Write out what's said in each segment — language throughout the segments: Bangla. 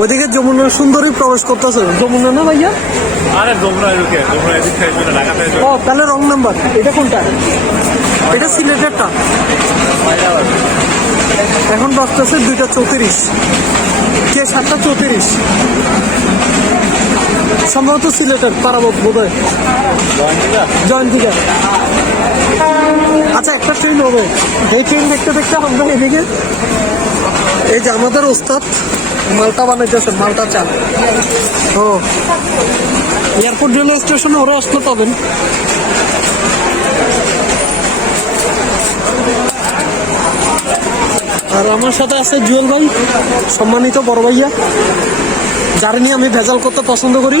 ওইদিকে যমুনা সুন্দরী প্রবেশ করতেছে। যমুনা না ভাইয়া? আরে তোমরা ঢুকে তোমরা এদিক থেকে চলে ঢাকাতে ও তাহলে রং নাম্বার। এটা কোনটা? এটা সিলেটেরটা। এখন বাজতেছে দুইটা চৌত্রিশ। কে সাতটা চৌত্রিশ? সম্ভবত সিলেটের পারাবত বোধ হয় জয়ন্তিকা আচ্ছা একটা ট্রেন হবে। এই ট্রেন দেখতে দেখতে আমরা এদিকে এই যে আমাদের ওস্তাদ মালটা বানাইতেছে মালটা চাল। ও। এয়ারপোর্ট রেলওয়ে স্টেশনে ওরা আসলে পাবেন। আর আমার সাথে আছে জুয়েল ভাই, সম্মানিত বড় ভাইয়া, যার নিয়ে আমি ভেজাল করতে পছন্দ করি।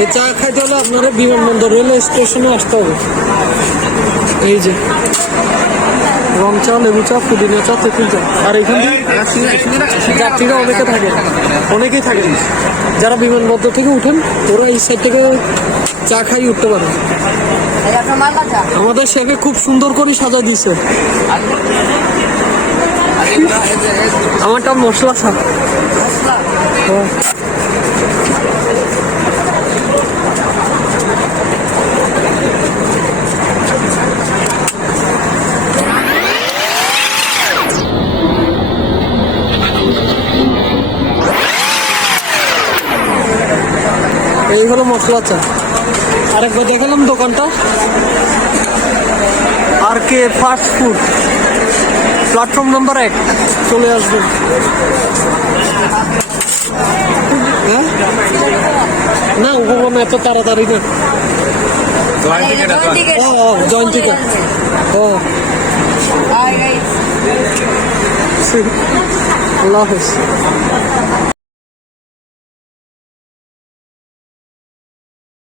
এই চা খাইতে হলে আপনারা বিমানবন্দর রেল স্টেশনে আসতে হবে। এই যে, রং চা, লেবু চা, পুদিনা চা, তেঁতুল চা। আর এখানে যাত্রীরা অনেকে থাকে, অনেকেই থাকে। যারা বিমানবন্দর থেকে উঠেন, ওরা এই সাইড থেকে চা খাই উঠতে পারে। আমাদের সেকে খুব সুন্দর করে সাজা দিয়েছে। আমারটা মশলা চা এই হলো মশলা চা। আরেকবার দেখলাম দোকানটা। আর কে ফাস্ট ফুড প্ল্যাটফর্ম নাম্বার এক। চলে আসবেন হ্যাঁ? না উপবন এত তাড়াতাড়ি না। জয়ন্তিকা হ্যাঁ, হ্যাঁ। ও আল্লাহ হাফিজ।